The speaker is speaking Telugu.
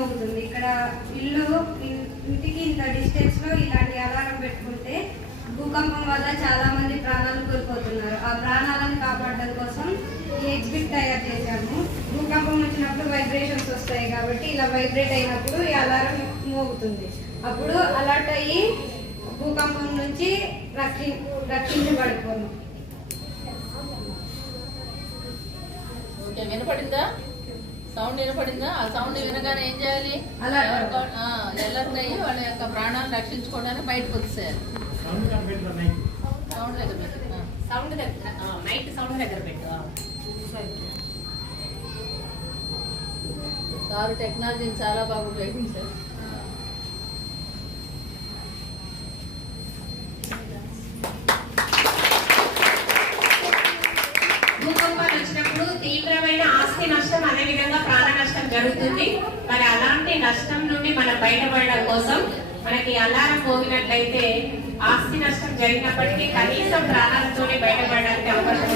మోగుతుంది. ఇక్కడ ఇంటికి ఇంత డిస్టెన్స్ లో ఇలాంటి అలారం పెట్టుకుంటే భూకంపం వల్ల చాలా మంది ప్రాణాలు కోల్పోతున్నారు. ఆ ప్రాణాలను కాపాడడం కోసం ఈ ఎగ్జిబిట్ తయారు చేశాము. భూకంపం వచ్చినప్పుడు వైబ్రేషన్స్ వస్తాయి కాబట్టి ఇలా వైబ్రేట్ అయినప్పుడు ఈ అలారం మోగుతుంది. అప్పుడు అలర్ట్ అయ్యి భూకంపం నుంచి రక్షించబడిపోను. ఓకే, వినపడిందా? సౌండ్ వినపడిందా? ఆ సౌండ్ వినగానే ఏం చేయాలి? ఎలర్ట్ అయ్యి వాళ్ళ యొక్క ప్రాణాలను రక్షించుకోవడానికి బయటకు వచ్చేయాలి. సౌండ్ దగ్గర పెట్టు. నైట్ సౌండ్ దగ్గర పెట్టు. సార్ టెక్నాలజీని చాలా బాగా ఉపయోగించారు. భూకంపాలు వచ్చినప్పుడు తీవ్రమైన ఆస్తి నష్టం, అదే విధంగా ప్రాణ నష్టం జరుగుతుంది. మరి అలాంటి నష్టం నుండి మనం బయటపడడం కోసం మనకి అలారం మోగినట్లయితే ఆస్తి నష్టం జరిగినప్పటికీ కనీసం ప్రాణాలతోనే బయటపడడానికి అవకాశం